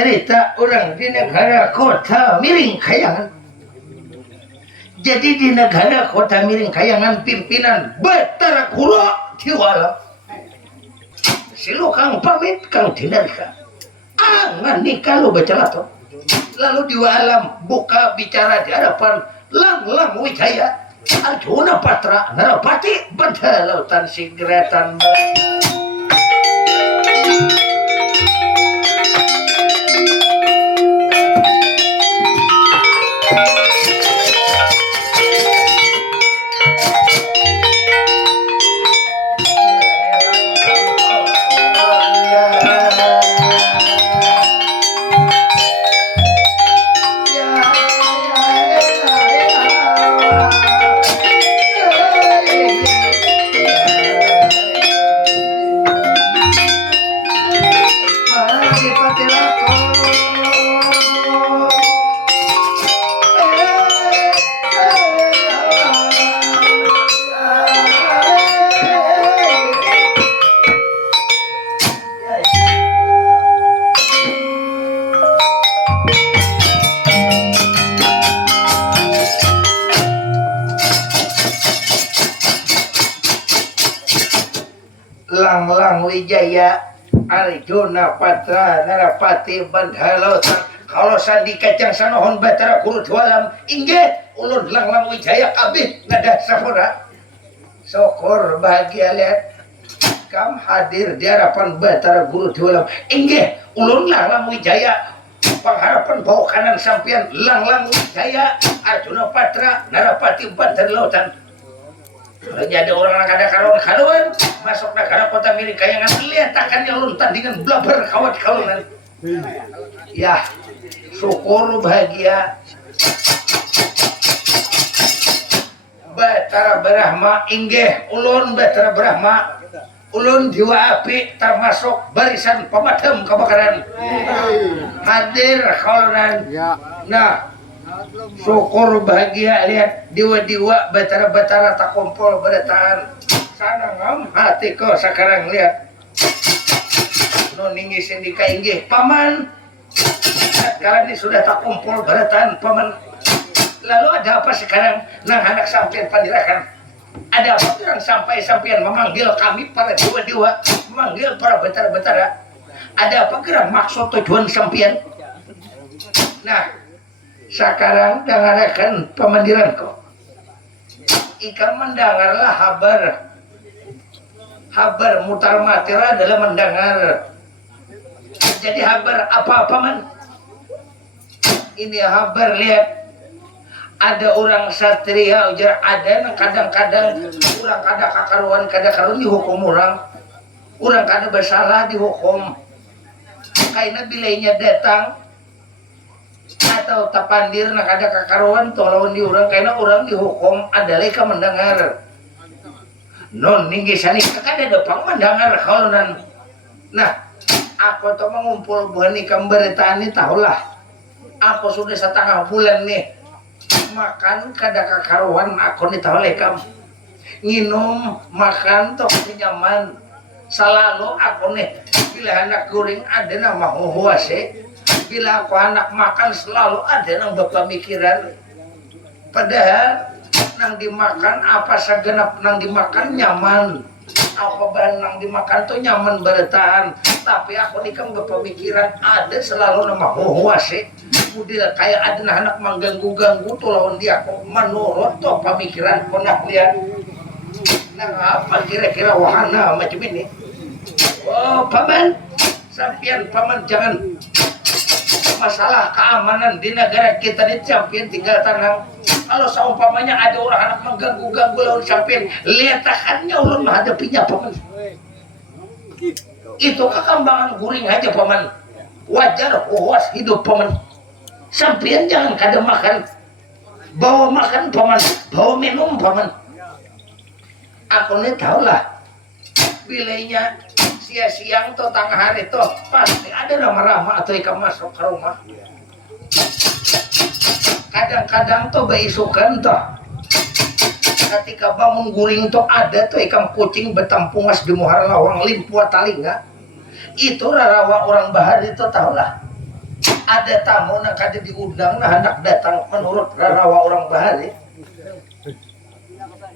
cerita orang di negara kota Miring Kayangan. Jadi di negara kota Miring Kayangan pimpinan Batara Kuro Tiwala. Silo kang pamit kang tindarika. Angan nikah lu baca lato. Lalu di alam buka bicara di hadapan Lang Wijaya Arjuna Patra Narapati pada lautan Sigretan. Langlang Wijaya Arjuna Patra Narapati Bandhalautan kalau sandi kacang sanohon Batara Kurut Walam inggih ulun Langlang Wijaya kabeh ngadah sapura syukur bahagia lihat kam hadir di hadapan Batara Kurut Walam inggih ulun Langlang Wijaya pengharapan bau kanan sampian Langlang Wijaya Arjuna Patra Narapati Bandhalautan jadi orang ada karuan masuk negara kota milik kayangan lihat akan ulun tandingan blaber kawat kalunan ya syukur bahagia Batara Brahma inggih ulun Batara Brahma ulun jiwa api termasuk barisan pemadam kebakaran hadir kalunan nah syukur bahagia lihat diwa-diwa Batara-Batara tak kumpul bertahan sana ngam hati kau sekarang lihat noninggi sindika inggih paman kali ini sudah tak kumpul bertahan paman lalu ada apa sekarang nang anak sampian pandirakan ada apa yang sampai-sampian memanggil kami para diwa-diwa memanggil para Batara-Batara ada apa gerak maksud tujuan sampian nah sekarang dengarkan pemandiranku ikan mendengarlah habar mutar matira adalah mendengar jadi habar apa-apa man ini habar lihat ada orang satria ujar ada kadang-kadang orang kada kakaruan kada-karuan dihukum orang kada bersalah dihukum karena bilainya datang atau tapandir nak ada kakaruan tolong di orang karena orang dihukum adalah ka mendengar non ninggi sani kada depang mendengar kalunan nah aku tuh mengumpul buah nih kemberitaan nih tahulah aku sudah setengah bulan nih makan kada kakaruan aku nih tahu lekam nginum makan tuh nyaman selalu aku nih bila anak guring ada nama huhuase bila aku anak makan selalu ada yang berpemikiran padahal nang dimakan apa segenap nang dimakan nyaman apa bahan nang dimakan tuh nyaman bertahan tapi aku nih kan berpemikiran ada selalu nama huhuase kemudian kayak ada anak mengganggu-ganggu tuh lawan dia aku menurut tuh pemikiran pernah lihat nah apa kira-kira wahana macam ini oh paman sampian paman jangan masalah keamanan di negara kita ini sampian tinggal tenang kalau seumpamanya ada orang anak mengganggu-ganggu lawan sampian liatakannya ulun menghadapinya paman itu kekembangan guring aja paman wajar puas hidup paman sampian jangan kada makan bawa makan paman bawa minum paman aku nih tahulah bilainya siang tuh tengah hari tuh pasti ada ramah-ramah atau ikan masuk ke rumah kadang-kadang tuh beisukan tuh ketika bangun guring tuh ada tuh ikan kucing betampungas di muhar lawang limpua talinga itu rawa orang bahar itu tahulah ada tamu nak kada diundang nah anak datang menurut rawa orang bahar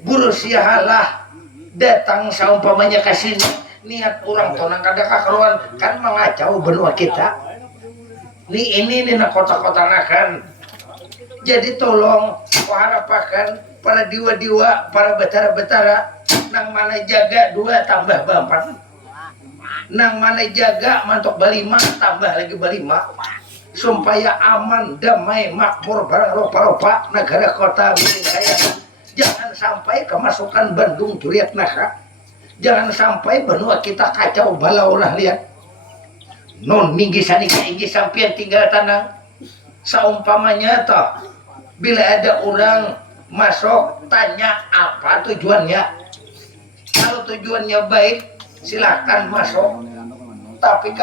guru siahalah datang seumpamanya ke sini niat orang tonang kada kakaruan kan mengacau benua kita ini nak kota-kota nakan jadi tolong harapakan para diwa-diwa para Batara-Batara nang mana jaga 2 tambah 4 nang mana jaga mantok balima tambah lagi balima supaya aman damai makmur barang ropa-ropa negara kota wilayah jangan sampai kemasukan Bandung Duriat Naka jangan sampai benua kita kacau balau lah lihat non minggi sanika inggi sampian tinggal tanang seumpamanya toh bila ada orang masuk tanya apa tujuannya kalau tujuannya baik silakan masuk tapi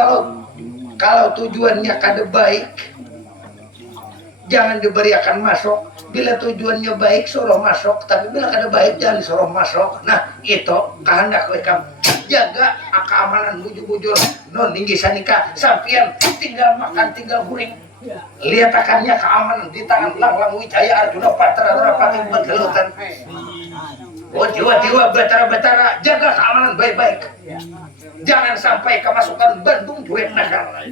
kalau tujuannya kada baik jangan diberikan masuk bila tujuannya baik suruh masuk tapi bila kada baik jangan suruh masuk nah itu kehendak lekam jaga keamanan bujur-bujur non tinggi sanika sampian tinggal makan tinggal guring liatakannya keamanan di tangan Langlang Wijaya Arjuna Patra Narapati Bandhalautan Oh jiwa-jiwa betara-betara jaga keamanan baik-baik. Jangan sampai kemasukan Bandung duit negara.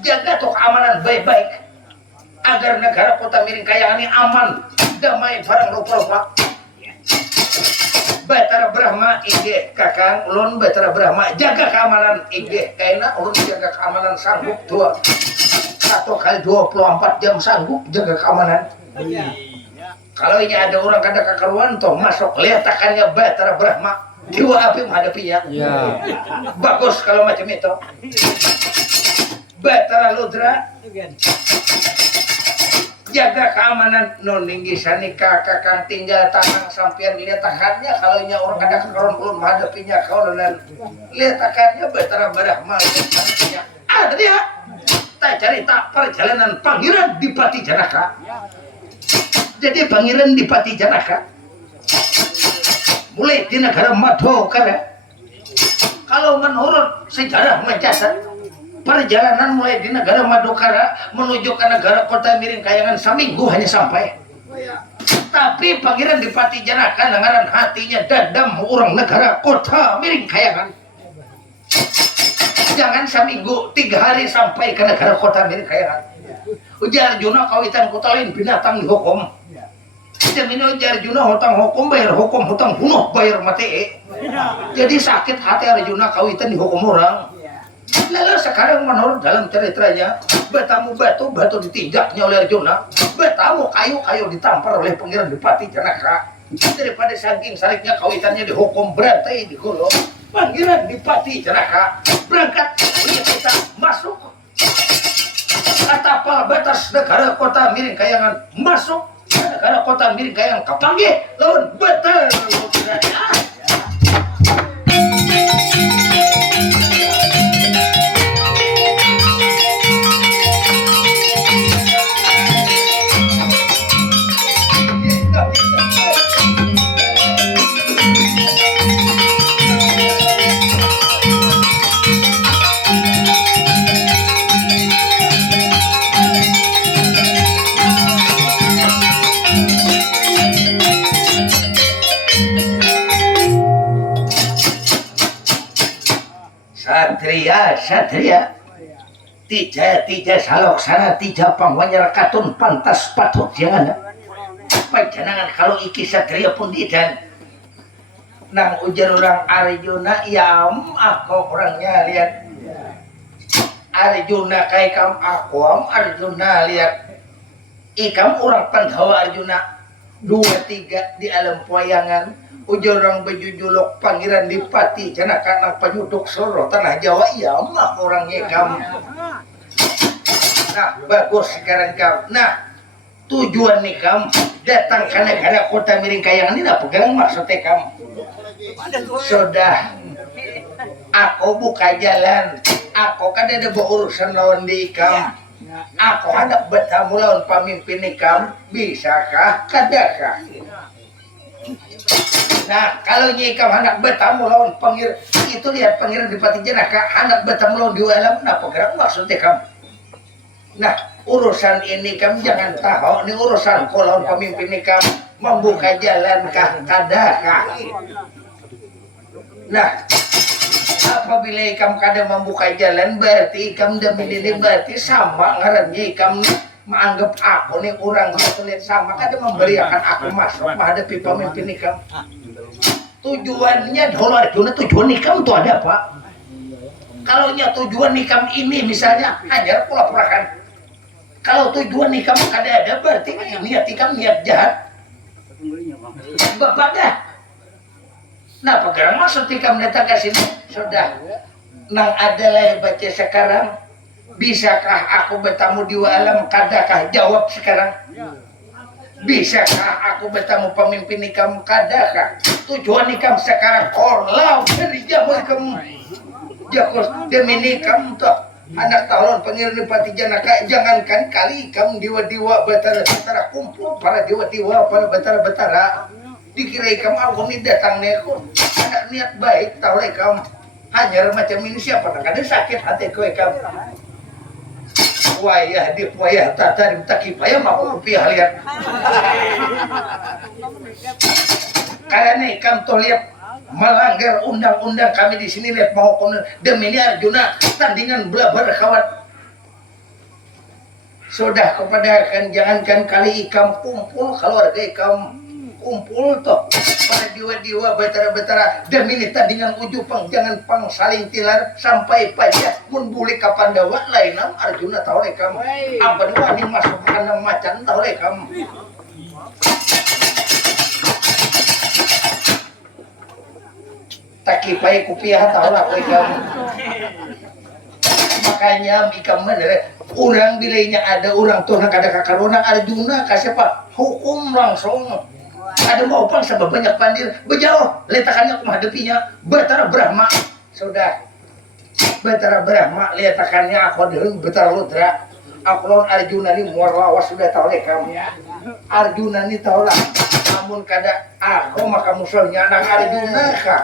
Jaga tuh keamanan baik-baik agar negara Kota Miring Kayangan ini aman, damai, barang rupa-rupa. Batara Brahma IG kakang ulun Batara Brahma jaga keamanan IG kaina ulun jaga keamanan sanggup tua 1 kali 24 jam sanggup jaga keamanan. Kalau ini ada orang kada kakaruan toh masuk letakannya Batara Brahma jiwa api menghadapinya. Bagus kalau macam itu. Batara Ludra jaga keamanan noninggi sanika kakang tinggal tanang sampian letakannya kalau nya orang kada kakaruan ulun menghadapinya kalau dan letakannya Batara Brahma letakannya ada dia tak cerita perjalanan Pangeran Dipati Janaka. Jadi Pangeran Dipati Janaka mulai di negara Madokara. Kalau menurut sejarah mencatat perjalanan mulai di negara Madokara menuju ke negara Kota Miring Kayangan seminggu hanya sampai. Tapi Pangeran Dipati Janaka dengan hatinya dadam orang negara Kota Miring Kayangan. Jangan seminggu 3 hari sampai ke negara Kota Miring Kayangan. Ujar Arjuna kawitan kutalin binatang dihukum. Jamino Arjuna hutang hukum bayar hukum, hutang bunuh bayar mati. Jadi sakit hati Arjuna kawitan dihukum orang. Lalu sekarang menurut dalam ceritanya batamu batu ditinjaknya oleh Arjuna, batamu kayu ditampar oleh Pangeran Dipati Janaka. Daripada saking sariknya kawitannya dihukum berantai di gulung, Pangeran Dipati Janaka berangkat kita masuk atapal batas negara Kota Miring Kayangan, masuk negara Kota Miring Kayangan kapanggih lawan betul. Satria tija saloksana tija pangwanyar katun pantas patut jangan panjangan kalau iki satria pun didan nang ujar orang Arjuna yam aku orangnya lihat Arjuna kayak kam aku Arjuna lihat ikam orang Pandhawa Arjuna 2-3 di alam pewayangan. Ujar orang bejujuluk Pangeran Dipati Janaka nang penyuduk Soro tanah Jawa iya mah orangnya kamu. Nah bagus sekarang kamu. Nah tujuan nih kamu datang ke negara Kota Miring Kayangan ini apa pegang maksudnya kamu? Sudah aku buka jalan. Aku kan ada berurusan lawan di kamu. Aku hendak bertemu lawan pemimpin nih kamu. Bisakah kadakah? Nah, kalau nyikam hendak bertamu lawan Pangeran itu lihat Pangeran Dipati Janaka hendak bertamu lawan di alam apa gerak maksudnya kamu. Nah, urusan ini kamu jangan tahu, ini urusan lawan pemimpin ini kamu membuka jalan kah kadakah. Nah, apabila kamu kada membuka jalan berarti kamu demi ini berarti sama ngarannya kamu menganggap aku nih orang gitu lihat sama kada memberiakan aku masuk menghadapi pemimpin ini kamu. Tujuannya Dolo Arjuna tujuan nikam itu ada apa? Kalau tujuan nikam ini misalnya hanya pura-purakan. Kalau tujuan nikam kada ada berarti niat nikam niat jahat. Bapak dah. Nah pegang maksud nikam datang ke sini sudah. Nang adalah baca sekarang. Bisakah aku bertamu di alam kadakah jawab sekarang? Bisakah aku bertemu pemimpin nikam kadakah? Tujuan nikam sekarang korlau dari jamu kamu. Jakos demi nikam tuh anak talon Pangeran Dipati Janaka jangankan kali kamu dewa-dewa betara kumpul para dewa-dewa para betara dikira kamu aku nih datang neko ada niat baik tahu kamu hanya macam ini siapa kadang sakit hati kowe kamu. Wayah di wayah tata di takipaya mau rupiah lihat. karena ikam tuh lihat melanggar undang-undang kami di sini lihat mau demi ini Arjuna tandingan belah berkawan sudah kepada kan jangankan kali ikam kumpul keluarga ikam kumpul toh para jiwa-jiwa betara-betara demi ini tandingan ujupang jangan pang saling tilar sampai pajak mun buli kapan dawa lainam Arjuna tahu lekam apa dua ini masuk karena macan tahu lekam takipai kupiah tahu lah lekam makanya ikam mana orang bilainya ada orang tuh nak ada kakarona Arjuna kasih apa hukum langsung ada mau pang sama banyak pandir berjauh letakannya menghadapinya Batara Brahma sudah Batara Brahma letakannya aku dengan Batara Rudra aku lawan Arjuna ini muar lawas sudah tahu deh kamu ya Arjuna ini tahu lah namun kada aku maka musuhnya anak Arjuna kah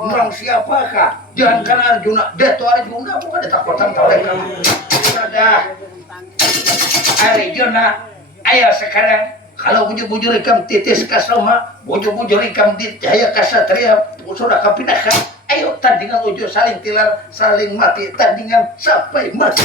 orang siapa kah jangankan Arjuna Dato Arjuna bukan ada takutan tahu deh kamu sudah Arjuna ayo sekarang kalau bujur-bujur ikam titis kasoma bujur-bujur ikam di jaya kasatria sudah kapinahkan ayo tandingan ujur saling tilar saling mati tandingan sampai mati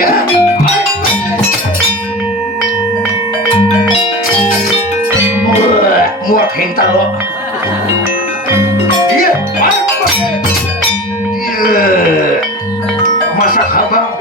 ya, muak hental lo. Iya, iya, masak abang.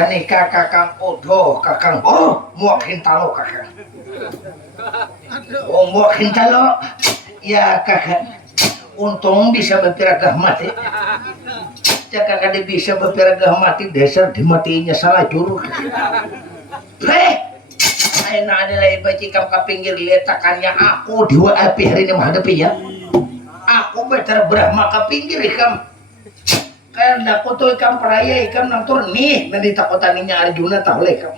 sanika Kakang Odo, Kakang muak hintalo Kakang. Muak hintalo. Ya Kakang. Untung bisa berpiragah mati. Jika kada bisa berpiragah mati, dasar dimatinya salah juru. Enak adalah baca kam ke pinggir letakannya aku dua api hari ini menghadapinya. Aku better Brahma ke pinggir ikam. Karena aku tuh ikam peraya ikam nang turun nih nanti takutaninya Arjuna tahu ikam.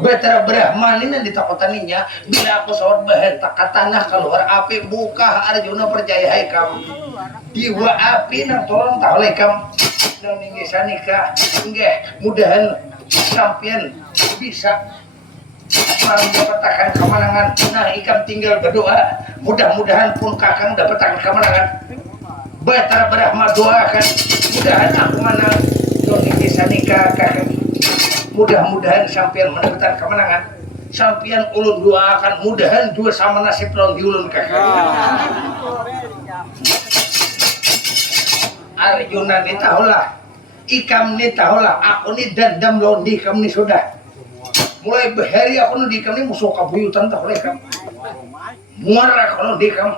Better Brahma ini nanti takutaninya bila aku sahur bahentak ke tanah keluar api buka Arjuna percaya ikam. Dua api nang turun tahu ikam. Nang ninggi sanika nggih mudahan sampean bisa mendapatkan kemenangan. Nah ikam tinggal berdoa mudah-mudahan pun Kakang dapatkan kemenangan. Batara Brahma doakan mudahan aku menang. Doni desa nikah Kakang mudah-mudahan sampean mendapatkan kemenangan. Sampean ulun doakan mudahan dua sama nasib lawan diulun Kakang. Arjuna ni tahulah ikam ni tahulah aku ni dendam lawan ikam ni sudah mulai berhari aku nanti kami musuh kabuyutan tak oleh kamu muara kalau di kamu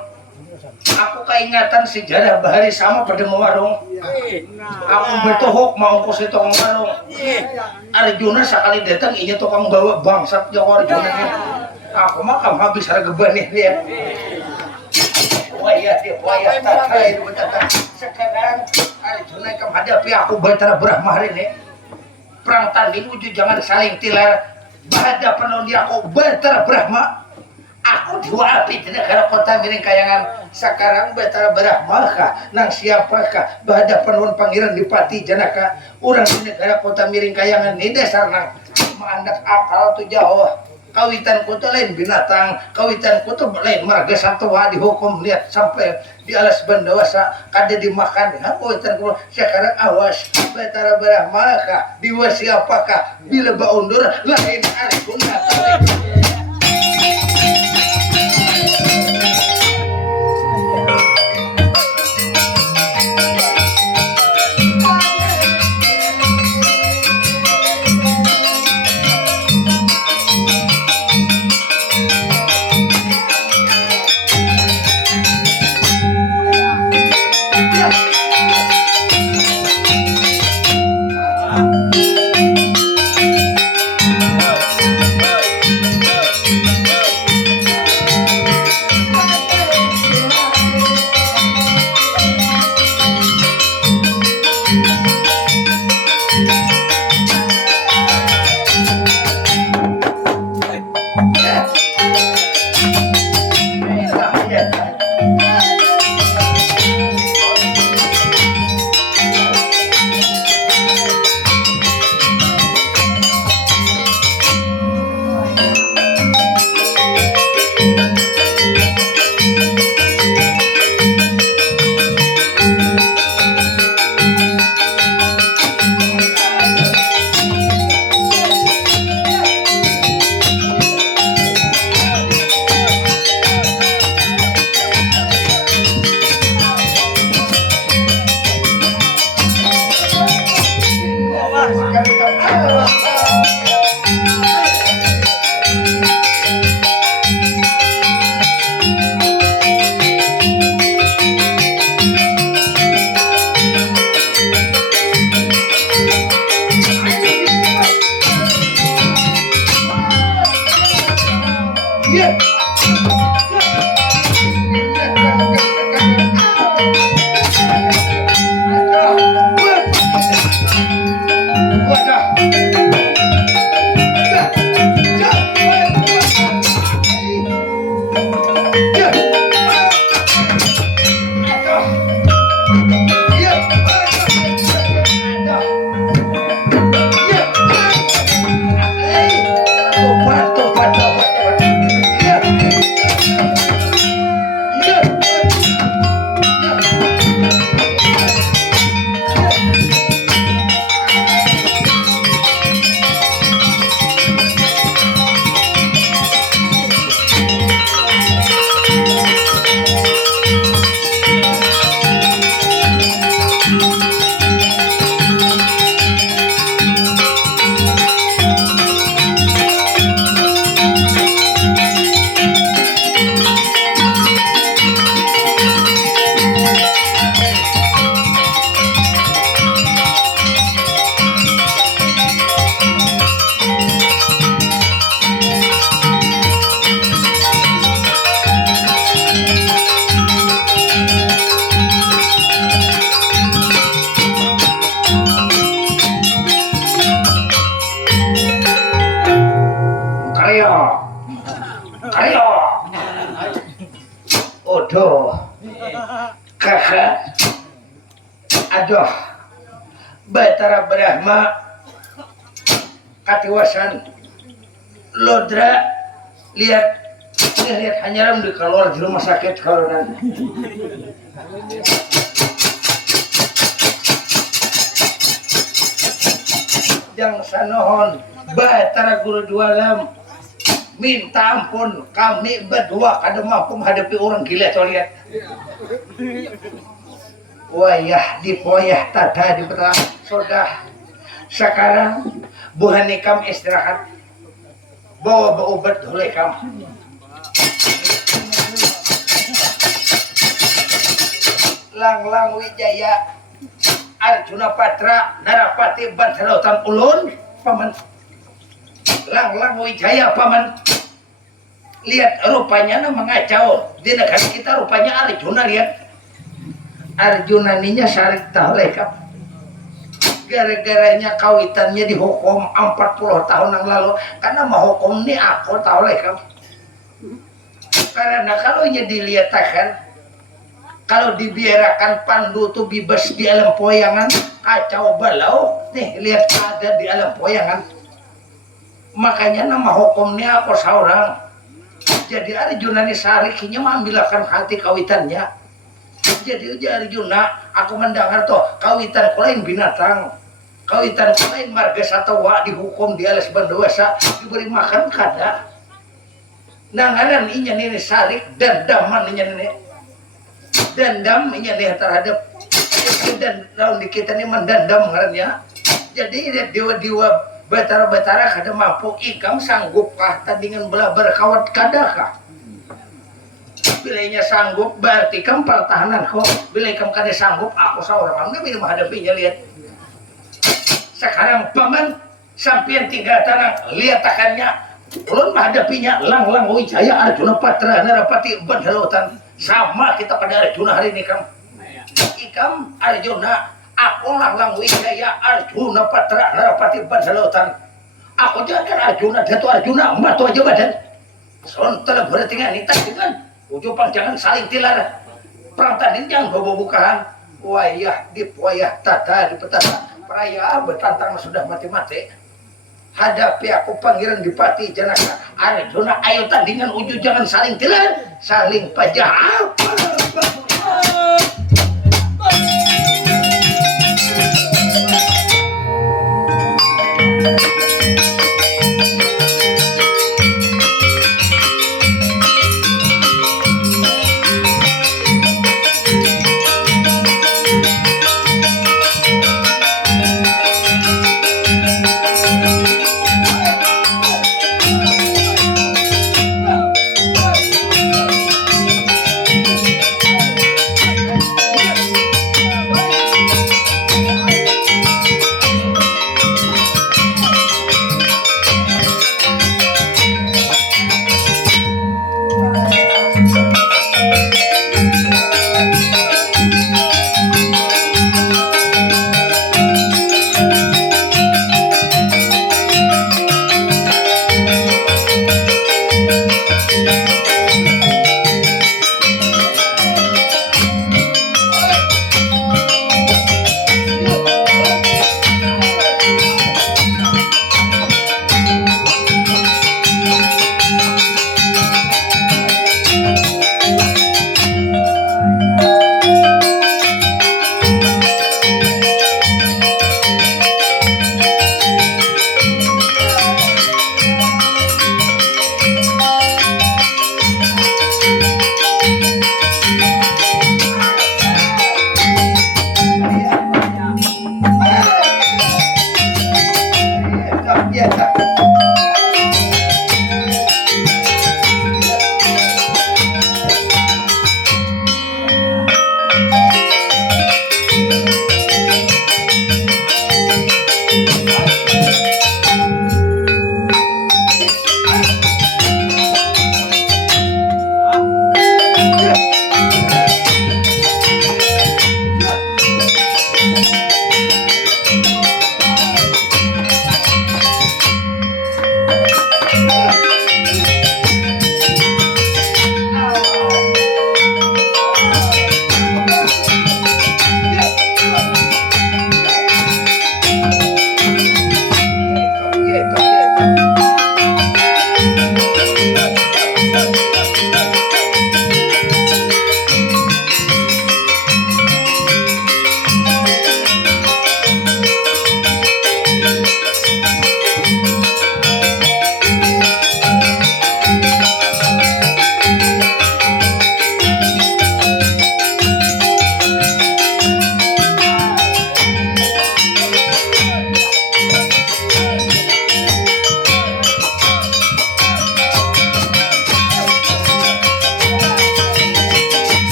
aku keingatan sejarah bahari sama pada mewarung aku bertohok mau kos itu warung Arjuna sekali datang iya tukang bawa bangsat Jawa Arjuna aku mah kamu habis harga benih dia wayah tak kaya sekarang Arjuna kamu hadapi aku Batara Brahma hari ini perang tanding wujud jangan saling tilar berhadapan lawan dia aku Batara Brahma aku dua api di negara kota miring kayangan sekarang Batara Brahma kah nang siapakah berhadapan lawan Pangeran Dipati Janaka orang di negara kota miring kayangan ini dasar nang mandak akal tuh jauh kawitanku tuh lain binatang kawitanku tuh lain marga satwa dihukum lihat sampai di alas bandawasa kada dimakan kawitanku sekarang awas Batara Brahma kah diwa siapakah bila baundur lain Arjuna Ayo. Odoh. Kakak. Aduh. Batara Brahma katiwasan Lodra lihat hanyaram di keluar di rumah sakit kalau nanti jang sanohon Batara Guru Dualam minta ampun kami berdua kada mampu menghadapi orang gila tuh lihat wayah dipoyah tata di petang sudah sekarang Bu Hanikam istirahat bawa obat oleh kamu Lang Wijaya Arjuna Patra Narapati Bansalautan Ulun paman Lang Wijaya paman lihat rupanya mengacau di negara kita rupanya Arjuna lihat Arjuna ninya sarik talekap gara-garanya kawitannya dihukum 40 tahun yang lalu karena mau hukum ini aku talekap karena kalau nya dilihatkan kalau dibiarkan pandu tuh bebas di alam poyangan kacau balau nih lihat ada di alam poyangan makanya nama hukumnya aku seorang jadi Arjuna ini sariknya mengambilkan hati kawitannya jadi Arjuna aku mendengar tuh kawitan lain binatang kawitan lain marga satwa dihukum di alas berdosa diberi makan kada nanganan inya ini sarik dandaman inya ini dendam inya nih terhadap dan daun di kita ini mendendam ngarannya jadi dewa-dewa batara-batara kada mampu ikam sanggupkah tandingan belah berkawat kadakah bilainya sanggup berarti kam pertahanan kok bila ikam kada sanggup aku seorang nggak bisa menghadapinya lihat sekarang paman sampian tinggal tanang liatakannya ulun menghadapinya Lang Wijaya Arjuna Patra Narapati Bansalautan sama kita pada Arjuna hari ini kam ikam Arjuna aku Lang Wijaya Arjuna Patra Narapati Bansalautan aku jangan Arjuna jatuh Arjuna matu aja badan sontel berarti nganita dengan ujung jangan saling tilar perang tanding jangan bawa bukaan wayah wayah tata di petata perayaan bertantang sudah mati-mati hadapi aku pangeran Dipati Janaka Arjuna ayo tandingan ujung jangan saling tilar saling pajak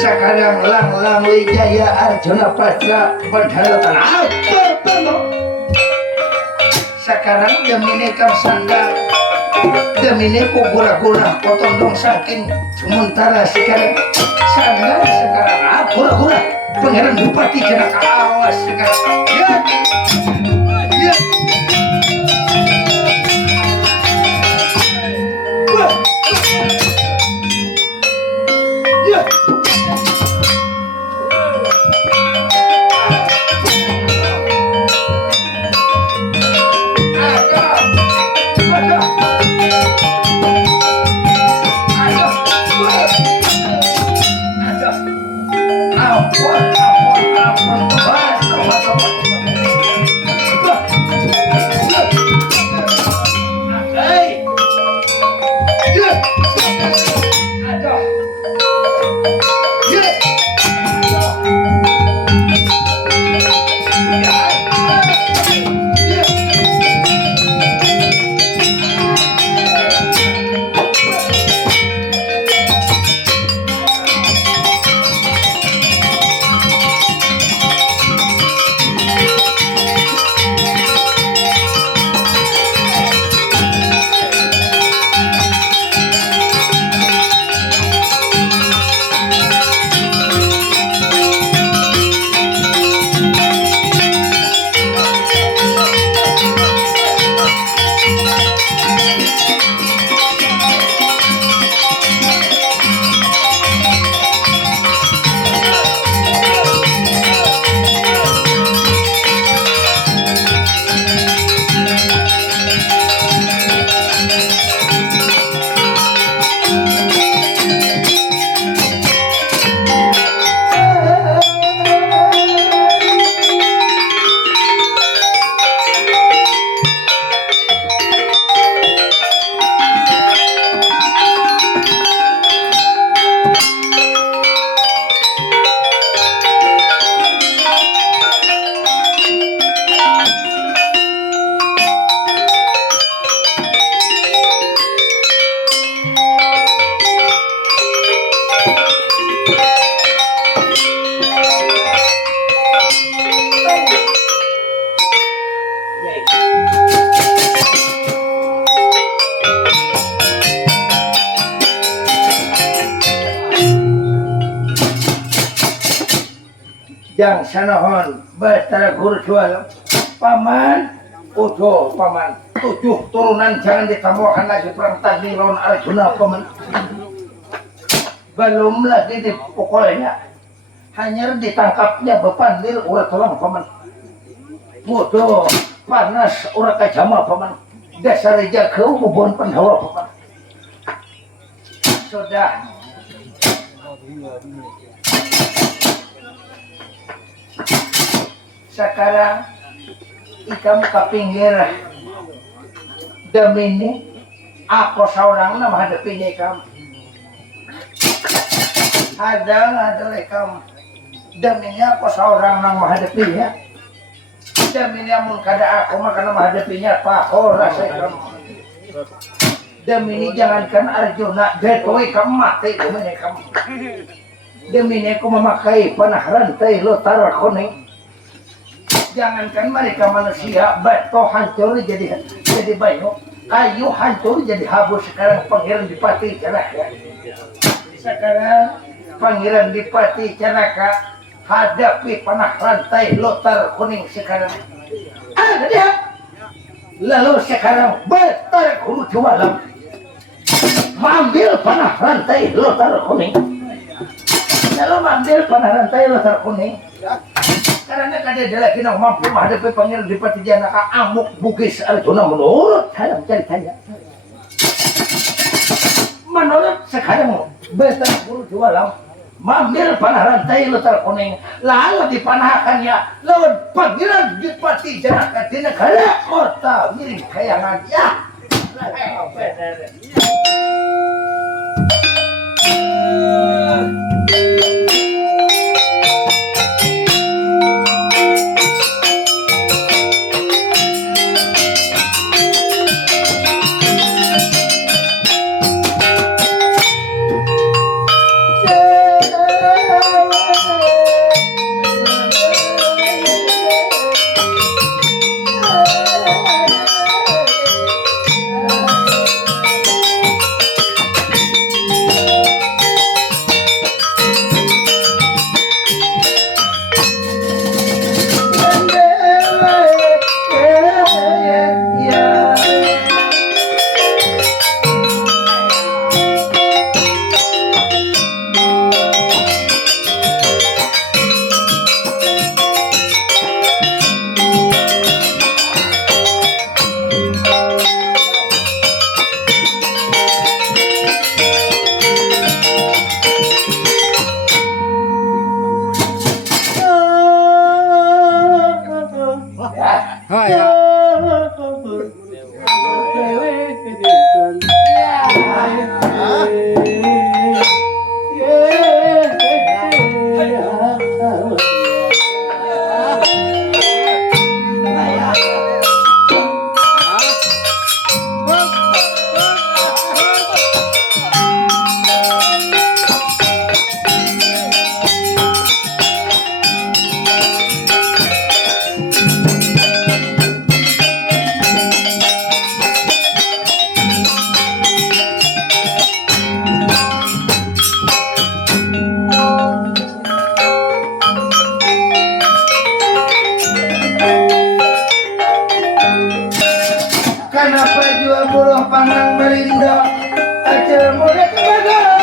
Sekarang lang Wijaya Arjuna Padra Padharatan apa penuh. Sekarang demine kam sandang demine ku gura-gura potong saking sementara sekarang sandang sekarang gura-gura pangeran bupati kena awas sekarang ya ya ya Jang sanohon Batara Guru jual paman utuh paman 7 turunan jangan ditambahkan lagi perang tanding lawan Arjuna paman belum lagi dipukulnya hanya ditangkapnya bepandil urat tolong paman mudah panas urat kajama paman dasar jago mubon penhawa paman sudah sekarang ikam ke pinggir demi aku seorang nama hadapinya ikam ada ikam demi aku seorang nama hadapinya demi amun kada aku makan nama hadapinya pahor rasa ikam demi jangankan Arjuna detoi ikam mati demi ikam demi aku memakai panah rantai lo taruh kuning. Jangankan mereka manusia, batu hancur jadi banyak, kayu hancur jadi habis. Sekarang Pangeran Dipati Canaka. Sekarang Pangeran Dipati Canaka hadapi panah rantai lotar kuning sekarang. Ada dia. Lalu sekarang Batara Guru Jualam mengambil panah rantai lotar kuning. Lalu mengambil panah rantai lotar kuning. karena kada ada lagi yang mampu menghadapi pangeran Adipati Janaka amuk bugis Arjuna menurut dalam ceritanya. Menurut sekarang Batara Guru jualang mambil panah rantai letar kuning lalu dipanahkannya lawan pangeran Adipati Janaka di negara kota miring kayangan ya. Kenapa jual buruh panang merindo aja mulai kepada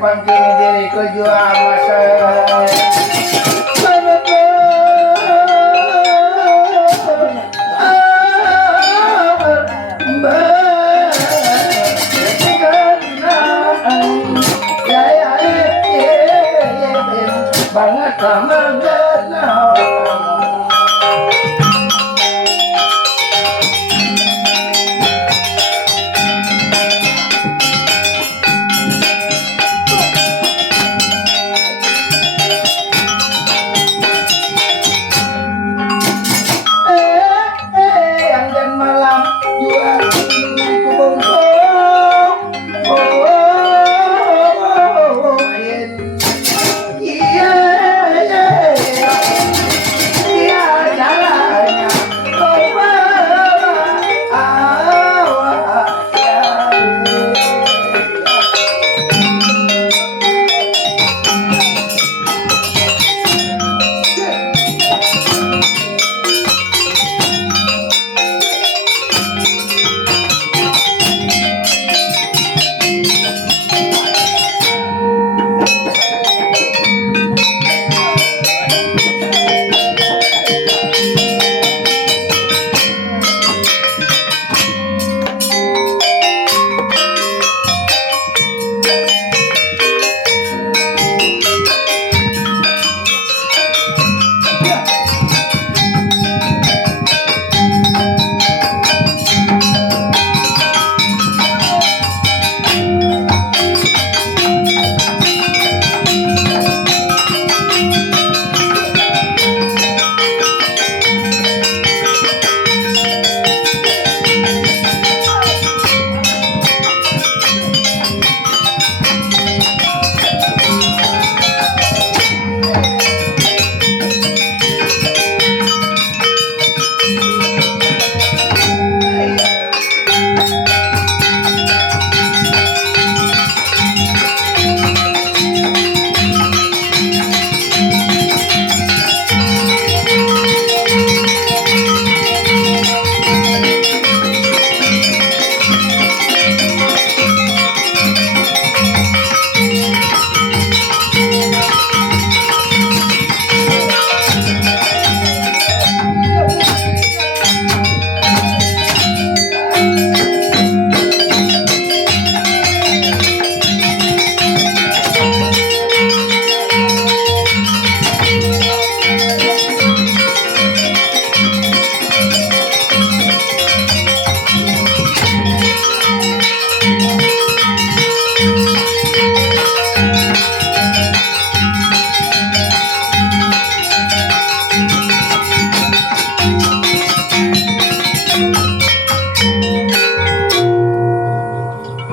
pangking diriku jual masa banget sama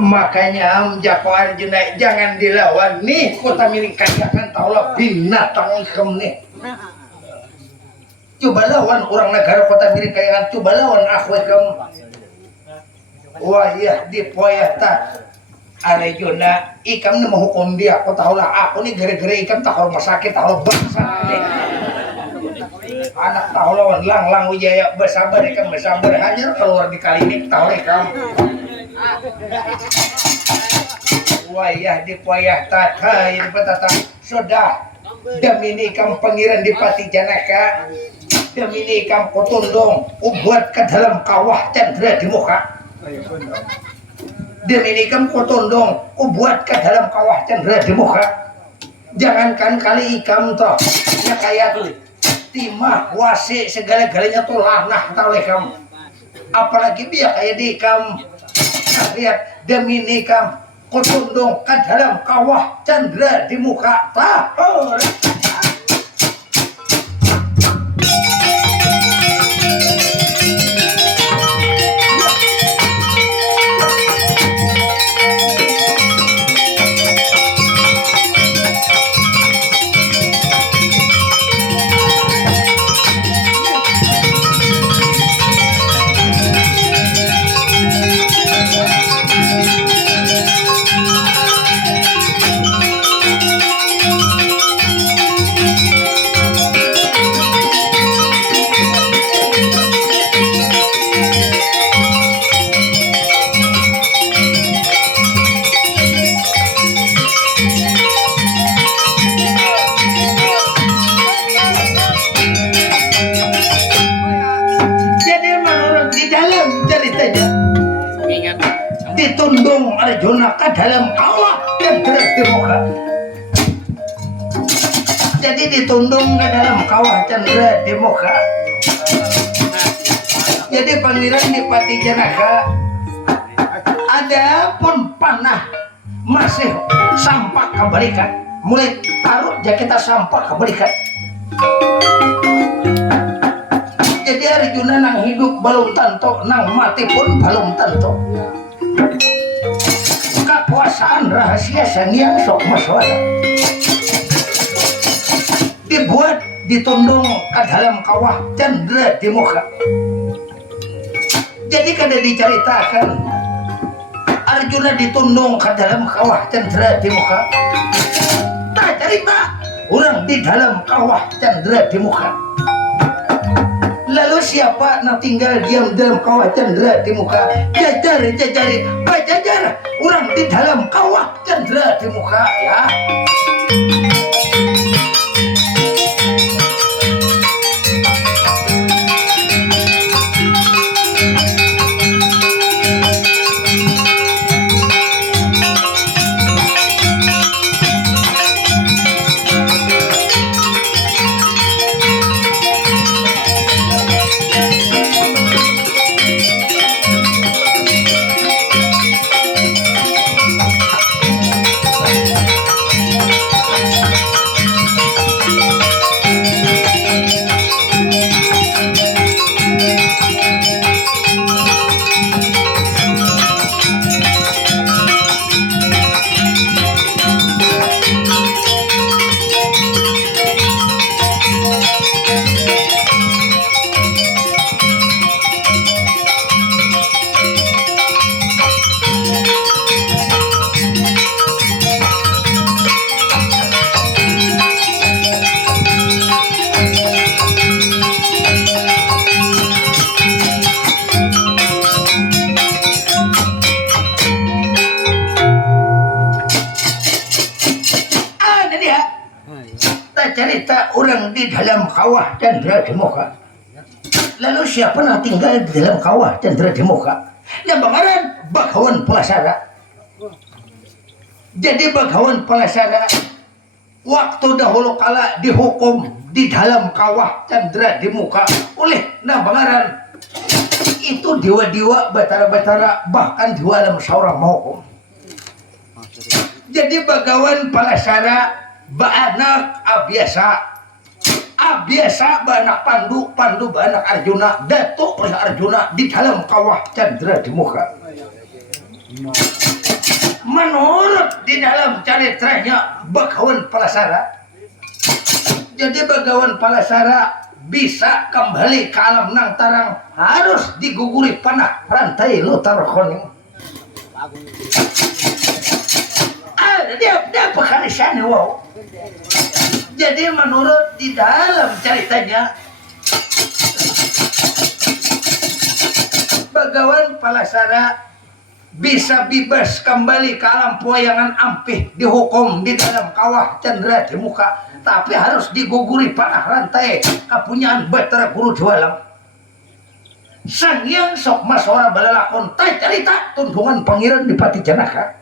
makanya Jako Arjuna jangan dilawan nih kota miring kayakan taulah binatang ikem nih. Coba lawan orang negara kota miring kayakan, coba lawan aku ikem. Wah iya di poyata Arjuna ikam nih mau hukum dia, aku taulah aku nih gara-gara ikam tak rumah sakit taulah bangsa nih. Anak tahu lawan lang wijaya bersabar ikam bersabar hanya keluar di kali ini tahu ikam. Wayah di wayah tata ini petata sudah demi ikam pangeran di Pati Janaka demi ikam kotondong ubuat ke dalam kawah cendera di muka demi ikam kotondong ubuat ke dalam kawah cendera di muka. Jangankan kali ikam toh ya kayak tuh timah wasi segala-galanya tuh lanah tahu ikam, apalagi biar kayak di ikam. Nah, lihat demi ikam kotondong ke dalam kawah cendera di muka tahu. Ditundung Arjuna ke dalam kawah dan gerak di muka. Jadi ditundung ke dalam kawah cendera di muka. Jadi pangeran di Pati Janaka ada pun panah masih sampah kebalikan, mulai taruh jaketa sampah kebalikan. Jadi Arjuna nang hidup belum tentu, nang mati pun belum tentu. Kekuasaan rahasia Sang Sok Maswara dibuat ditundung ke dalam kawah cendera di muka. Jadi kada diceritakan Arjuna ditundung ke dalam kawah cendera di muka. Tak cerita orang di dalam kawah cendera di muka. Lalu siapa nak tinggal diam dalam kawah cendera di muka? Jajari bajajar orang di dalam kawah cendera di muka ya. Cerita orang di dalam kawah cendera di muka. Lalu siapa yang tinggal di dalam kawah cendera di muka? Yang bakaran Bagawan Palasara. Jadi Bagawan Palasara waktu dahulu kala dihukum di dalam kawah cendera di muka oleh bakaran itu dewa-dewa batara-batara bahkan dewa alam saurang menghukum. Jadi Bagawan Palasara baanak Abiasa baanak Pandu baanak Arjuna, Datuk oleh Arjuna di dalam kawah cendera di muka. menurut di dalam caritranya Bagawan Palasara. Jadi Bagawan Palasara bisa kembali ke alam nang tarang harus diguguri panah rantai lutar koning. Dia pekalisan wow. Jadi menurut di dalam ceritanya Bagawan Palasara bisa bebas kembali ke alam poyangan ampih, dihukum di dalam kawah cendera di muka, tapi harus diguguri panah rantai kapunyaan Batara Guru Jualang. Sang yang sok masora balalakon tai cerita tundungan pangeran di Pati Janaka.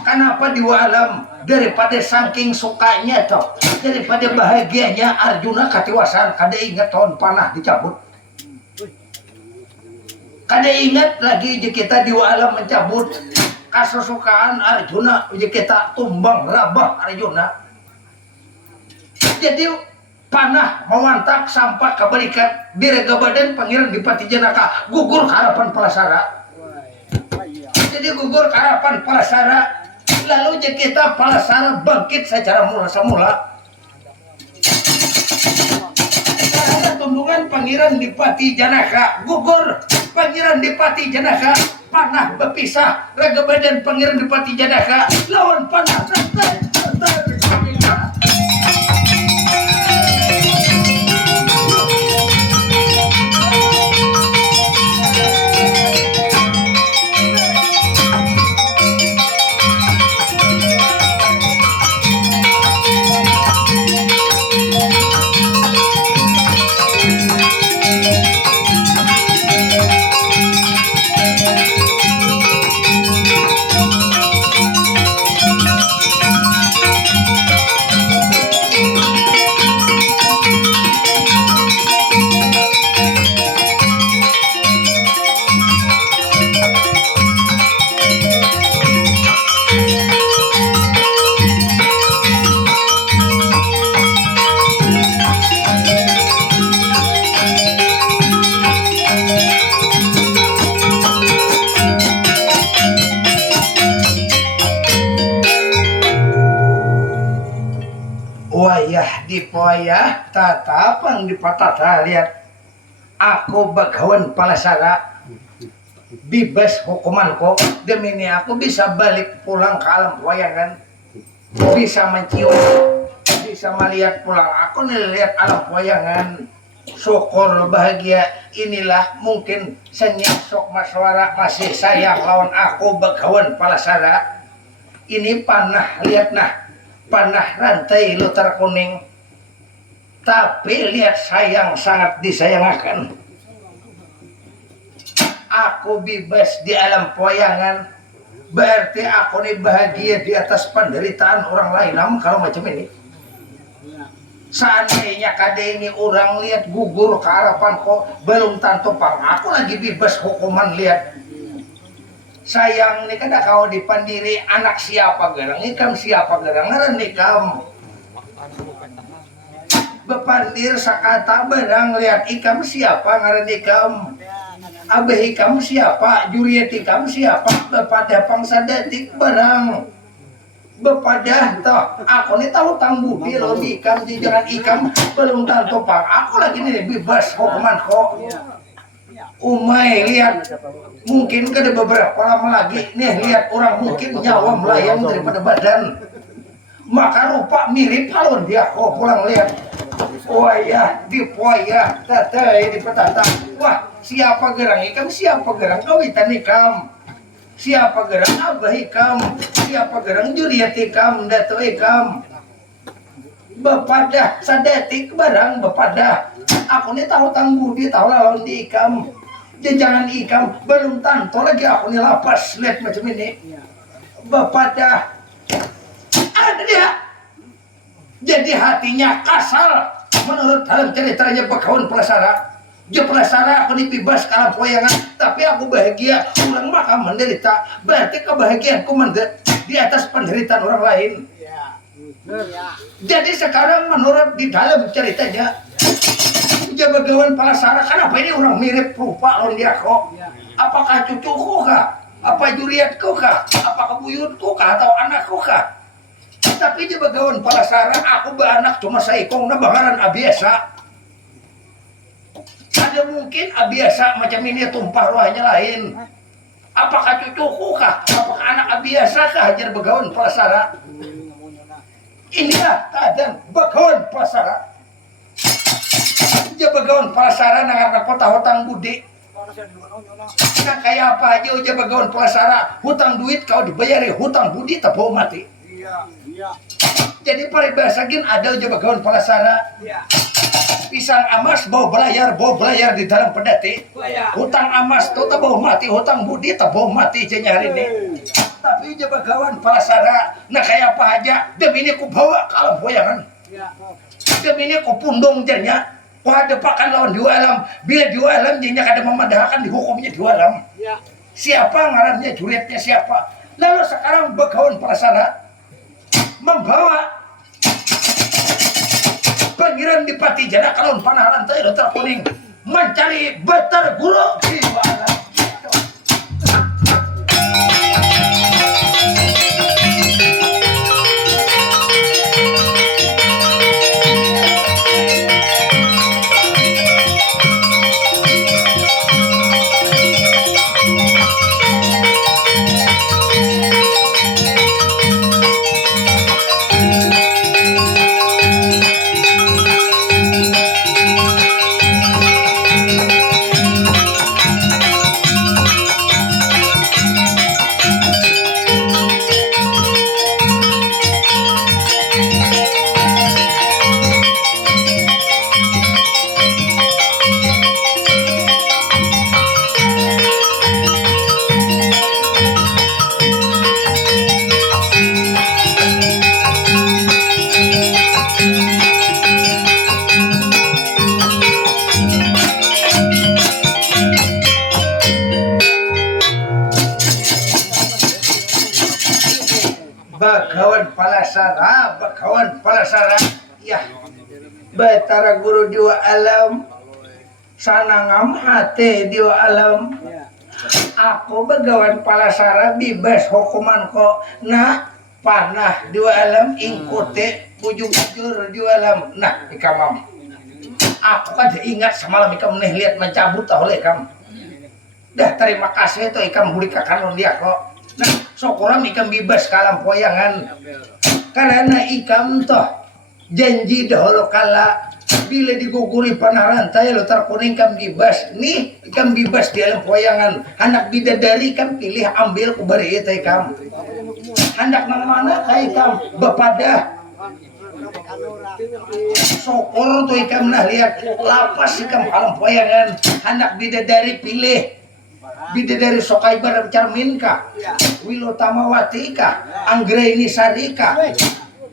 Kenapa di alam daripada saking sukanya toh, daripada bahagianya Arjuna katiwasan kada ingat tahun panah dicabut. Kada ingat lagi jika kita di alam mencabut kesukaan Arjuna, jika kita tumbang rabah Arjuna. Jadi panah memantak sampai kebalikan direga badan pangeran di Pati Janaka gugur ke harapan Palasara. Jadi gugur ke harapan Palasara. Lalu jika kita Palasara bangkit secara mula-semula. Karena tundungan pangeran di Pati Janaka gugur. Pangeran di Pati Janaka panah berpisah, raga badan pangeran di Pati Janaka lawan panah dipoyah tatapang di patata. Lihat aku Bagawan Palasara bebas hukumanku, demi ini aku bisa balik pulang ke alam wayangan, bisa mencium, bisa melihat pulang aku nih, lihat alam wayangan. Syukur bahagia inilah mungkin senyap sok maswara masih sayang lawan aku Bagawan Palasara. Ini panah, lihat nah, panah rantai lutar kuning. Tapi lihat sayang sangat disayangakan. Aku bebas di alam poyangan, berarti aku nih bahagia di atas penderitaan orang lain. Namun kalau macam ini, seandainya kada ini orang lihat gugur ke harapan kok belum tentu pang aku lagi bebas hukuman. Lihat sayang nih kada kau dipandiri anak siapa gerang ikam siapa gerang ngaran ikam bepandir sakata barang. Lihat ikam siapa ngaran ikam, abah ikam siapa, juriat ikam siapa, bepada pangsa detik barang bepada toh aku nih tahu tangguh di lo ikam jangan ikam belum tentu pang aku lagi nih bebas hukuman kok. Umay lihat mungkin kada beberapa lama lagi nih lihat orang mungkin nyawa melayang daripada badan, maka rupa mirip halon dia kok pulang. Lihat wayah dipoyah tatai di petata. Wah siapa gerang ikam, siapa gerang kawitan ikam, siapa gerang abah ikam, siapa gerang juriat ikam, dato ikam bepadah sadetik barang bepadah aku nih tahu tangguh di tahu lawan di ikam jangan ikam belum tanto lagi aku nih lapas. Lihat macam ini bepadah ada dia jadi hatinya kasar. Menurut dalam ceritanya Bagawan Palasara, dia Palasara aku bebas kalau poyangan, tapi aku bahagia. Orang maka menderita, berarti kebahagiaanku di atas penderitaan orang lain. Jadi sekarang menurut di dalam ceritanya, dia Bagawan Palasara, kenapa ini orang mirip rupa lawan dia kok? Apakah cucuku kah? apa juriatku kah, apa kebuyutku kah, atau anakku kah? Tapi dia bagawan palasara, aku beranak cuma saikong na bangaran abiasa. Ada mungkin abiasa macam ini tumpah ruahnya lain. Apakah cucuku kah, apakah anak abiasa kah hajar bagawan palasara? Inilah keadaan bagawan palasara. Dia bagawan palasara nangar kota hutang budi. Nah kayak apa aja uja bagawan palasara, hutang duit kau dibayari, hutang budi tak mau mati. Jadi paribasagin ada uja bagawan palasara. Pisang amas bawa belayar di dalam pedati. Hutang amas tu tak mau mati, hutang budi tak mau mati jenya hari ini. Tapi uja bagawan palasara, nah kayak apa aja demi ini ku bawa kalau boyangan. Demi ini ku pundung jenya. Wah depakan lawan dua alam, bila dua alam jenya kada memadahkan dihukumnya dua alam. Siapa ngarannya, juriatnya siapa? Lalu sekarang bagawan palasara membawa pangeran di Pati Jana kalon panaharan teh Dokter Kuning mencari Batar Guru di mana? Bagawan palasara, ya Batara Guru dua alam, sanangam hati dua alam. Aku bagawan palasara bebas hukuman kok, nah panah dua alam ingkote bujur dua alam. Nah ikamam, aku kan ingat semalam ikam nih lihat mencabut oleh ikam. Dah terima kasih itu ikam buli kakan dia kok. Nah syukuran ikam bebas kalam poyangan. Karena ikam toh janji dahulu kala bila diguguri panaran saya lo terkuning kam bebas nih ikam bebas di alam poyangan anak bidadari kan pilih ambil kubari itu ikam anak mana kayak ikam bepadah syukur tuh ikam nah lihat lapas ikam alam poyangan anak bidadari pilih bidadari sokai barang cermin kah Wilo Tamawati kah Anggraini Sarika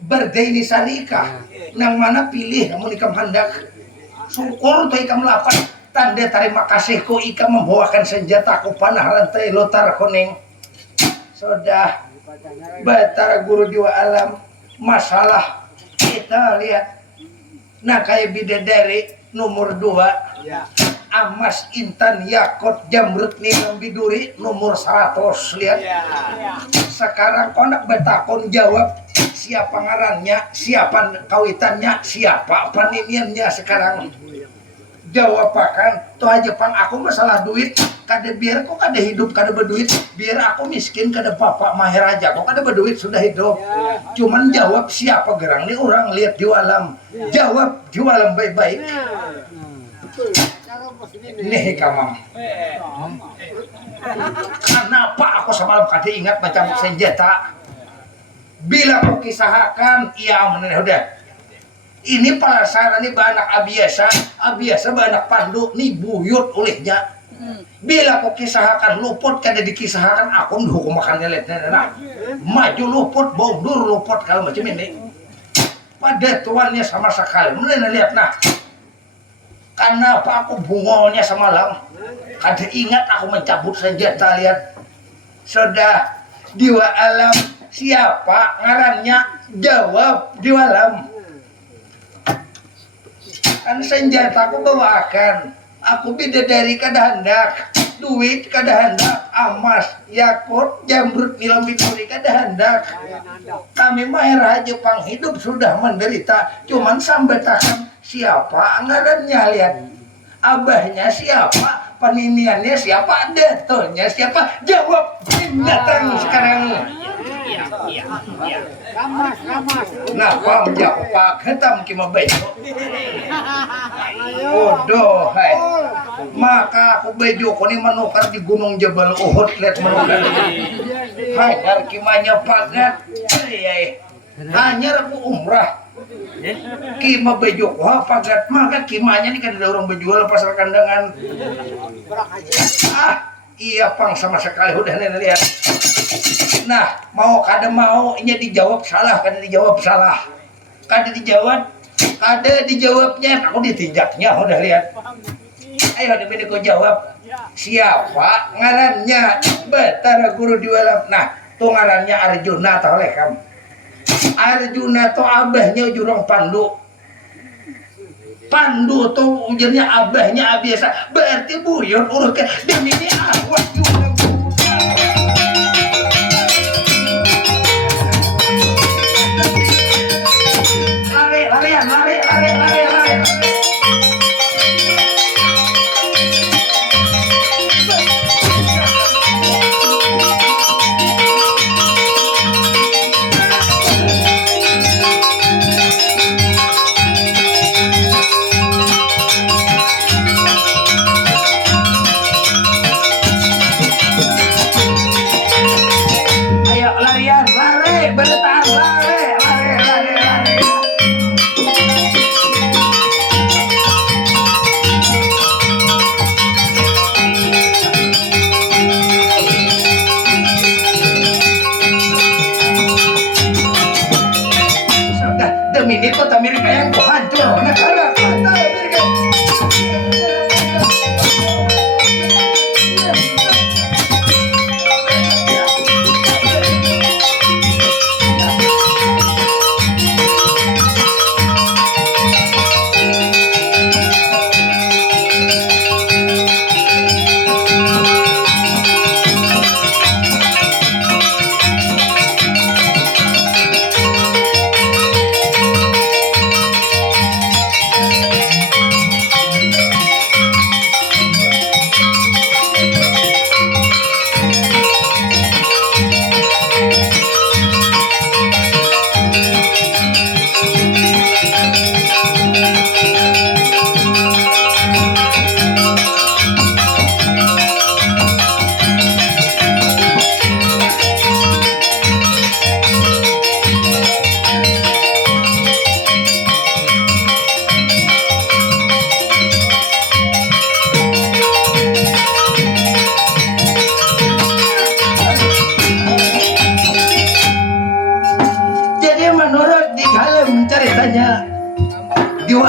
Berdaini Sarika nang mana pilih kamu ikam hendak syukur tuh ikam lapan tanda terima kasihku ikam membawakan senjataku panah rantai Lotar Kuning sudah Batara Guru dua alam masalah kita lihat nah kayak bidadari nomor 2 Amas Intan Yakot Jamrut Nilam Biduri nomor 100 lihat sekarang konak betakon jawab siapa ngarannya siapa kawitannya siapa paniniannya sekarang jawab akan tuh aja pang aku masalah duit kada biar kok kada hidup kada berduit biar aku miskin kada bapak mahir aja kok kada berduit sudah hidup cuman jawab siapa gerang nih orang lihat di alam jawab di alam baik-baik nih kamam kenapa aku semalam kada ingat macam senjata bila aku kisahkan iya menurut udah ini palasara nih banak abiasa banak pandu nih buyut olehnya bila aku kisahkan luput kada dikisahkan aku dihukum makannya lihatnya maju luput bondur luput kalau macam ini pada tuannya sama sekali menurut lihat nah karena apa aku bungolnya semalam kada ingat aku mencabut senjata lihat sudah diwa alam siapa ngarannya jawab di alam kan senjata aku bawakan aku bidadari kada hendak duit kada hendak, emas, yakut, jamrut, nilai mituri kada hendak. Kami mah era Jepang hidup sudah menderita, cuman sambetakan siapa ngarannya lihat. Abahnya siapa, peniniannya siapa, detonya siapa, jawab datang sekarang. Nah, pam jawab ketam kima bejo. Bodoh, hai. Maka aku bejo ko ni manukar di Gunung Jabal Uhud lihat manukar. Hai, dar kimanya pagat. Hanya aku umrah. Kima bejo ko pagat maka kimanya ni kan ada orang berjual pasar kandangan. Iya pang sama sekali udah nih lihat. Nah mau kada mau ini dijawab salah kada dijawab salah kada dijawabnya aku ditinjaknya udah lihat. Ayo demi kau jawab siapa ngarannya Batara Guru Diwalam. Nah tuh ngarannya Arjuna tau lekam. Arjuna tuh abahnya jurang Pandu. Pandu tuh ujarnya abahnya biasa berarti buyut urut ke dan ini awas juga lari. Ini kota Amerika yang hancur negara kota Amerika.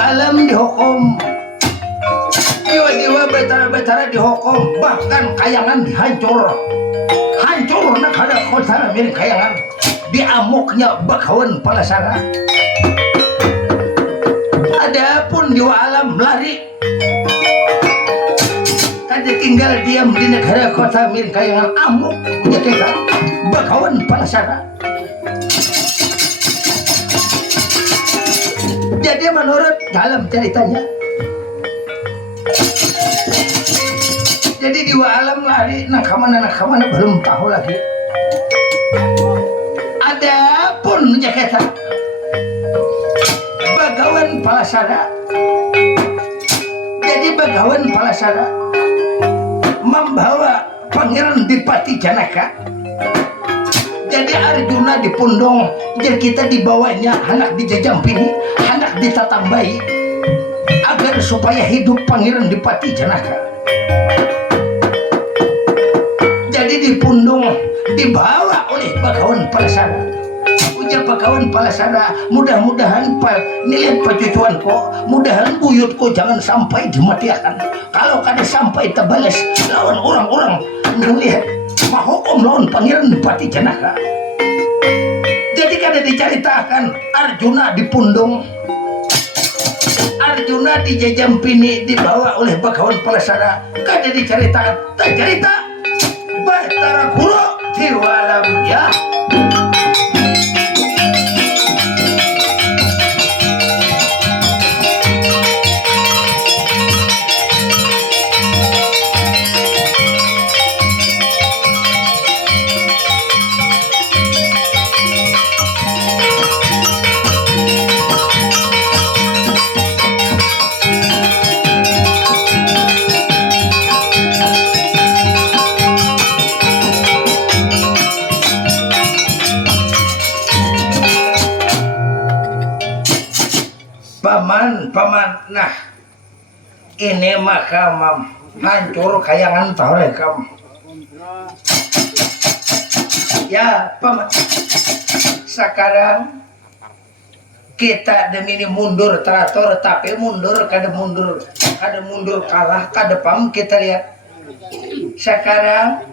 Alam dihukum, jiwa-jiwa betara-betara dihukum, bahkan kayangan dihancur, hancur negara kota milik kayangan, diamuknya bakawan palasara. Adapun jiwa alam lari, tadi tinggal diam di negara kota milik kayangan, amuk kita bakawan palasara. Jadi menurut dalam ceritanya, jadi dua alam lari nak kemana belum tahu lagi. Adapun Jakarta Bagawan Palasara, jadi Bagawan Palasara membawa Pangeran Dipati Janaka. Jadi Arjuna dipundung, jadi kita dibawanya anak dijajampini, anak ditatambai agar supaya hidup Pangeran Dipati Janaka. Jadi dipundung, dibawa oleh Bagawan Palasara. Ujar Bagawan Palasara, mudah-mudahan nilai pacucuan kok, mudahan buyut kok jangan sampai dimatiakan. Kalau kada sampai terbalas lawan orang-orang melihat mahukum lawan Pangeran Dipati Janaka. Jadi kada diceritakan Arjuna dipundung Arjuna dijajampini dibawa oleh Bagawan Palasara kada dicerita tak cerita Batara Kuro tiwalam ya. Paman, nah ini maka hancur kayangan tahu kamu. Ya paman, sekarang kita demi ini mundur teratur tapi mundur kada mundur kalah kada pam kita lihat sekarang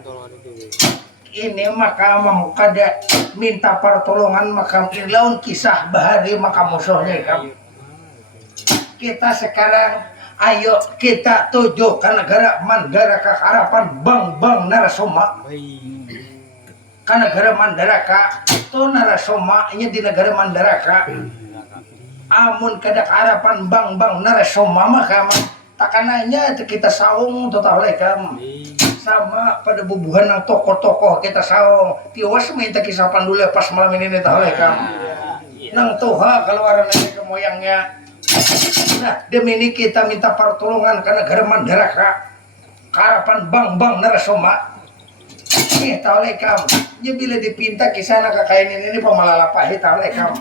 ini maka mau kada minta pertolongan maka laun kisah bahari maka musuhnya kamu. Kita sekarang ayo kita tuju ke negara Mandaraka harapan bang Narasoma ke negara Mandaraka itu Narasoma ini di negara Mandaraka amun kada harapan bang Narasoma maka takananya kita saung total lekam sama pada bubuhan ng tokoh-tokoh kita saung tiwas minta kisapan dulu pas malam ini tahu lekam nang toha keluaran lagi ke moyangnya. Nah demi ini kita minta pertolongan ke negara Mandaraka harapan bang Narasoma nih tahu lekam dia bila dipinta kisana kakainin ini pemalalapahit tahu lekam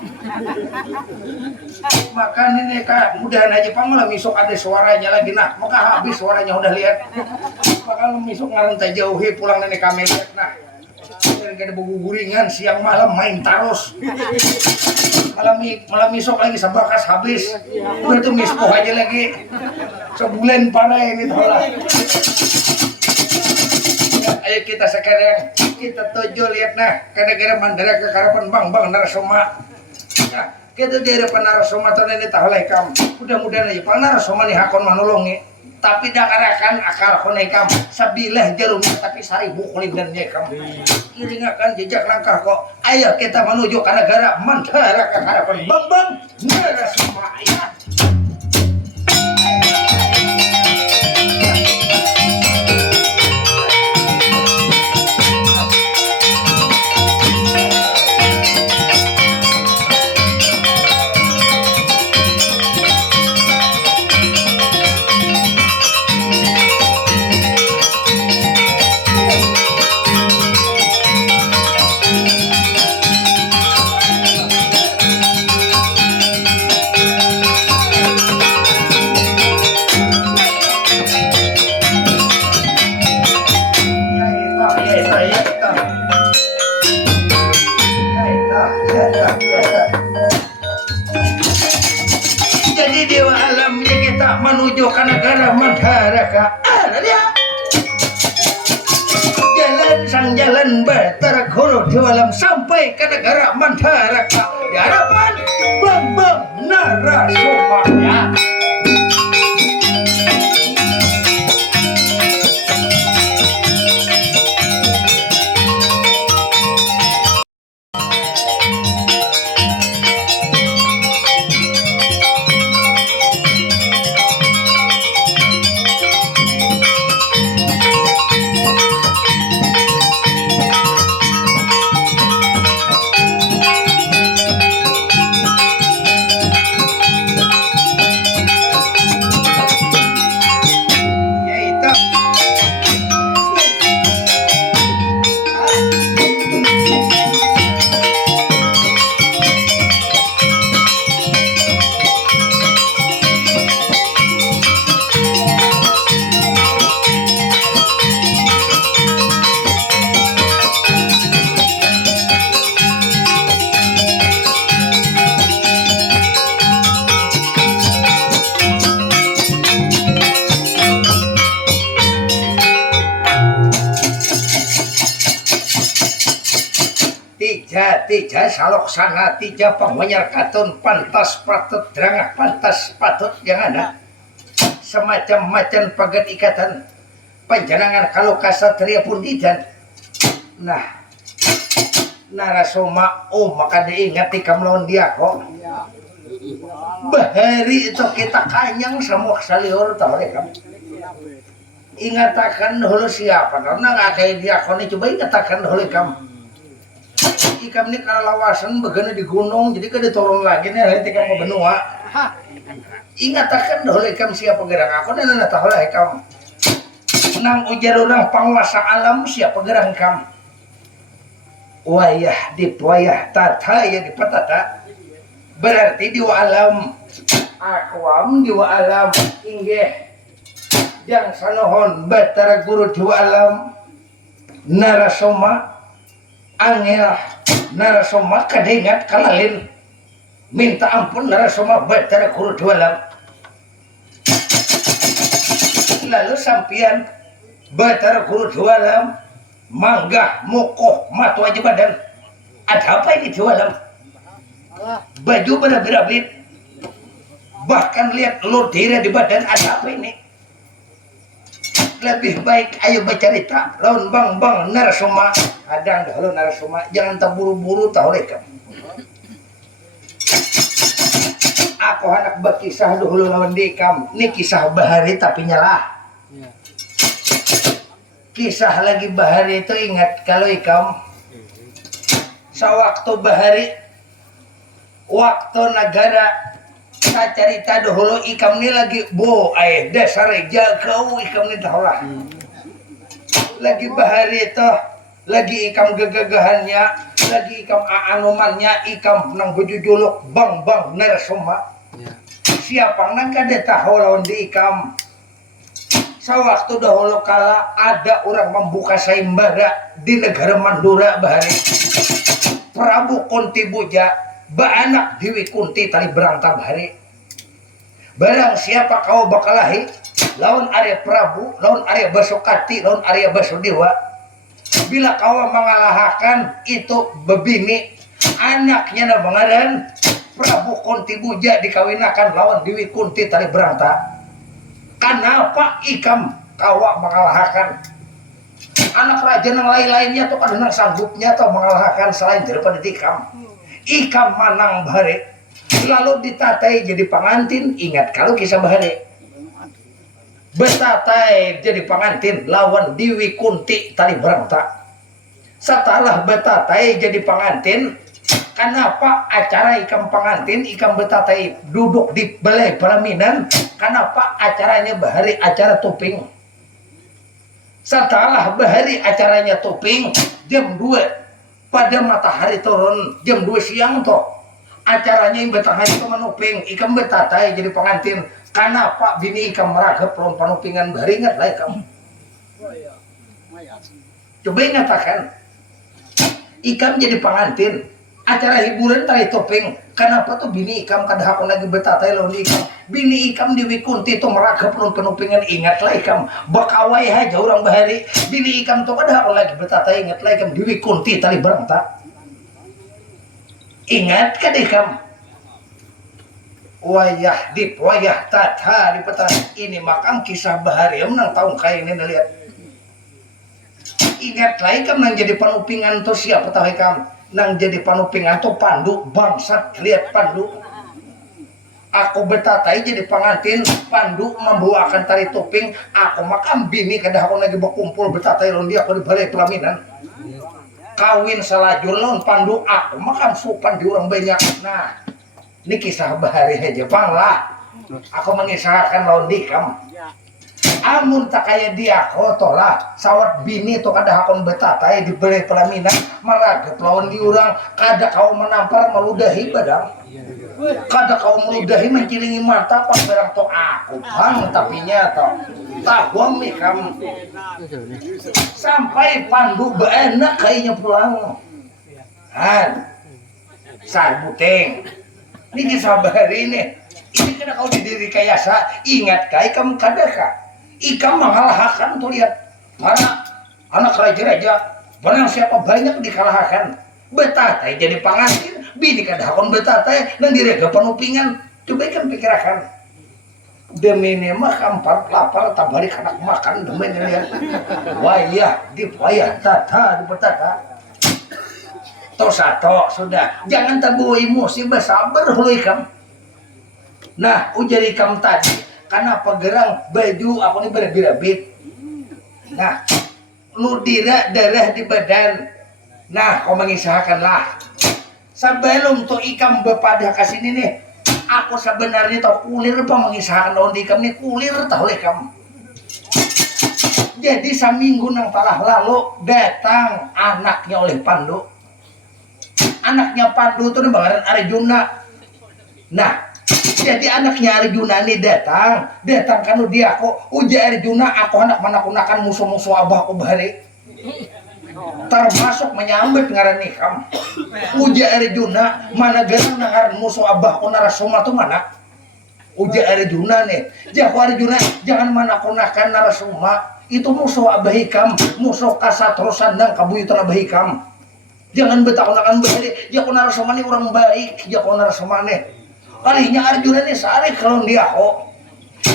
maka ini kak mudahan aja pamalah misok ada suaranya lagi nah maka habis suaranya udah lihat maka misok ngarantai jauhi pulang nenek kami lihat nah ada buguringan siang malam main taros malam misok lagi sebakas habis udah tuh mispoh aja lagi sebulan pada ini tolak. Ayo kita sekarang kita tuju lihat nah ke negara Mandaraka harapan bang Narasoma nah kita di hadapan Narasoma tahun ini tahu lekam mudah-mudahan aja Pak Narasoma nih hakon menolongi tapi dangarakan akal konekam sabilah jarumnya tapi saribu kulindan nyekam iringakan jejak langkah kok ayo kita menuju ke negara Mandaraka harapan bang Narasoma ya. Jadi dewa alamnya kita menuju ke negara Mandaraka. Jalan Batara Kuro dewa alam sampai ke negara Mandaraka di hadapan bang Narasoma ya. tija saloksana tija pangwanyar katun pantas patut derangah pantas patut yang ada semacam macan pagat ikatan panjanangan kalau kasatria pun dijan. Nah narasoma maka diingat ikam lawan dia kok bahari itu kita kanyang semua saliur tahu deh kamu ingatakan dulu siapa karena nggak kayak dia kau nih coba ingatakan dulu kamu ikam ini kalau lawasan begini di gunung jadi kan diturun lagi nih nanti kamu benua ingatakan dulu kamu siapa gerak aku dan nggak tahu lah kamu nang ujar orang penguasa alam siapa gerak kamu wayah dipwayah tata ya dipatata berarti di alam akwam di alam inggih jang sanohon batara guru di alam narasoma angel narasoma kadingat kalalin minta ampun narasoma batara guru di alam lalu sampian batara guru di alam manggah mokoh matu aja badan ada apa ini di alam baju berabit-abit bahkan lihat lodera di badan ada apa ini lebih baik ayo bercerita lawan bang narasoma adang dah lo narasoma jangan terburu-buru tahu lekam aku anak berkisah dulu lawan dekam ini kisah bahari tapi nyalah kisah lagi bahari itu ingat kalau ikam sewaktu bahari waktu negara saya cerita dahulu ikam ini lagi dasar kau ikam ini tahu lah lagi bahari itu lagi ikam gegagahannya lagi ikam anumannya ikam nang bujujuluk bang narasoma siapa nang kada tahu lawan di ikam sewaktu dahulu kala ada orang membuka sayembara di negara Mandura bahari Prabu Kunti Buja Baanak Dewi Kunti tali berangkat hari barang siapa kau bakalahi lawan Arya Prabu lawan Arya Basukati lawan Arya Basudewa bila kau mengalahkan itu bebini anaknya na mengaran Prabu Kunti Buja dikawinakan lawan Dewi Kunti tali berangkat kenapa ikam kau mengalahkan anak raja yang lain-lainnya tuh kadang sanggupnya atau mengalahkan selain daripada ikam ikam manang bahari lalu ditatai jadi pengantin ingat kalau kisah bahari betatai jadi pengantin lawan Dewi Kunti tali berangta setelah betatai jadi pengantin kenapa acara ikam pengantin ikam betatai duduk di balai pelaminan kenapa acaranya bahari acara tuping setelah bahari acaranya tuping jam 2 pada matahari turun jam 2 siang toh acaranya yang matahari itu menuping ikam betatai jadi pengantin kenapa bini ikam meragap lawan panupingan bahari ingat lah ikam coba ingatakan ikam jadi pengantin acara hiburan tali topeng kenapa tuh bini ikam kada hakon lagi betatai lawan ikam bini ikam Dewi Kunti itu meragap lawan panupingan ingat lah ikam bakawai aja orang bahari bini ikam tuh kada hakon lagi betatai ingat lah ikam Dewi Kunti tali berangta ingat kada ikam wayah tata di petang ini makam kisah bahari menang tahun kayak ini lihat ingat lah ikam nang jadi panupingan tuh siapa tahu ikam nang jadi panupingan tuh Pandu bangsat lihat Pandu aku betatai jadi pengantin Pandu membawakan tali topeng aku makam bini kada aku lagi berkumpul betatai lawan dia aku di balai pelaminan kawin salajur lawan Pandu aku makam supan di orang banyak nah ini kisah bahari aja bang lah aku mengisahkan lawan dikam amun tak kaya dia kotolah sawat bini tuh kada hakon betatai di balai pelaminan meragap lawan di orang kada kau menampar meludahi badang kada kau meludahi mencilingi mata pas barang to aku bang tapi nyata tahu mikam sampai Pandu beenak kayaknya pulang sabuteng ini kisah bahari ini kada kau didiri kayasa ingat kai kamu kada kah ikam mengalahkan tuh lihat para anak raja-raja barang siapa banyak dikalahkan betah teh jadi pangantin bini kadahakon betah teh nang direga penupingan coba kan pikirakan demi ini mah kampar lapar tak balik anak makan demi ini ya wayah dipayah tata dipetata tos satu sudah jangan tabu emosi bersabar hulu ikam nah ujar ikam tadi kenapa gerang baju aku ini berbirabit nah lu darah di badan nah kau mengisahkanlah sebelum tuh ikam bepada kasih ini nih aku sebenarnya tahu kulir apa mengisahkan daun ikam nih kulir tahu ikam jadi saminggu nang talah lalu datang anaknya oleh Pandu anaknya Pandu tuh bakaran Arjuna nah jadi anaknya Arjuna ini datang kan dia kok uja Arjuna aku anak manakunakan musuh-musuh abah aku balik termasuk menyambut ngaran nikam uja Arjuna mana gerang ngaran musuh abah aku Narasoma tuh mana uja Arjuna nih jago Arjuna jangan manakunakan Narasoma itu musuh abah hikam musuh kasatro sandang kabuyutan abah hikam jangan betakunakan balik jago Narasoma nih orang baik jago Narasoma nih kalinya Arjuna nih sari kalau dia kok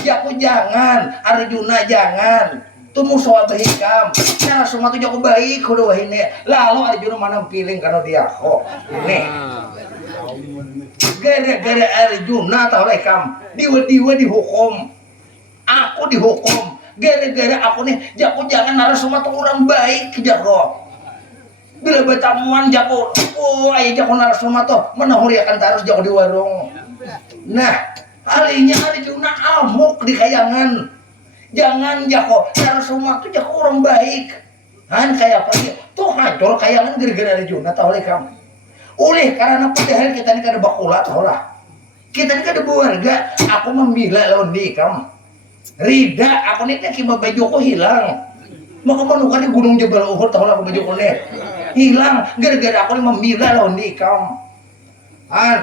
jago jangan Arjuna jangan tuh musuh abah hikam Narasoma tuh jago baik udah ini lalu Arjuna mana pilih karena dia kok nih gara-gara Arjuna tahu hikam diwa dihukum aku dihukum gara-gara aku nih jago jangan Narasoma tuh orang baik jago bila betamuan jago oh ayah jago Narasoma tuh menahuri akan terus jago di warung nah kalinya Arjuna amuk di kayangan jangan jago Narasoma tuh jago orang baik kan kayak apa ya tuh hancur kayangan gara-gara Arjuna tahu kamu oleh karena padahal kita ini kada bakula tahu lah kita ini kada berwarga aku membela lawan di kamu rida aku nih kima bajuku hilang maka menukan di gunung Jabal Uhud tahu lah aku bajuku nih hilang gara-gara aku nih membela lawan di kamu kan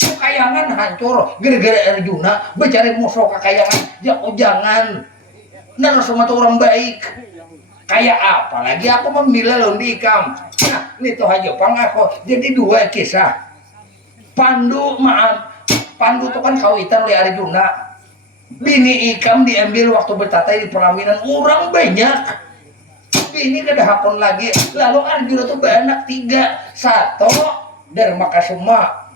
kayangan hancur gara-gara Arjuna bercari musuh kekayangan jangan Narasoma tuh orang baik kayak apa lagi aku membela londi ikam nah ini tuh aja pang aku jadi dua kisah Pandu tuh kan kawitan oleh Arjuna bini ikam diambil waktu bertata di pelaminan orang banyak bini kedahakon lagi lalu Arjuna tuh beranak 3 satu Dharma Kasuma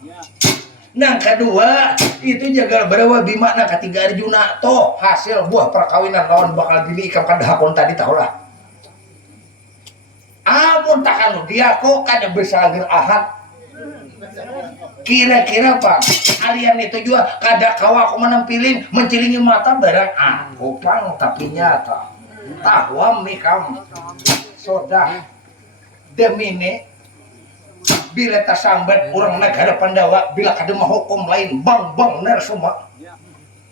Nang kedua itu jagal berawa bima nang ketiga Arjuna toh hasil buah perkawinan lawan bakal bini ikam kadahakon tadi tahulah amun takkan dia kok kada bersalir ahad kira-kira pak alian itu juga kada kawa aku menampilin mencilingi mata barang aku pang tapi nyata tahuam ikam sodah demi ini bila tak sambat orang negara Pandawa bila kada hukum lain bang Narasoma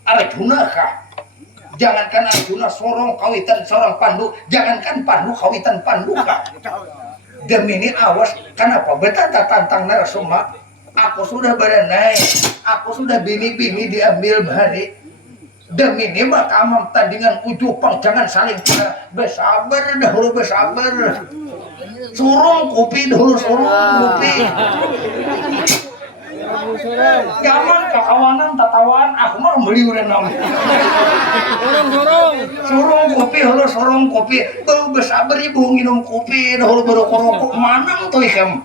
Arjuna kah jangankan Arjuna sorong kawitan seorang Pandu jangankan Pandu kawitan Pandu kah demi ini awas kenapa betanta tantang Narasoma aku sudah berenai aku sudah bini-bini diambil balik demi ini maka amam tandingan ujupang jangan saling bersabar dahulu bersabar surung kopi dulu surung kopi zaman kekawanan tatawan aku mah beli udah nama surung kopi dulu surung kopi baru bersabar ibu minum kopi dahulu baru korokok manang tuh ikam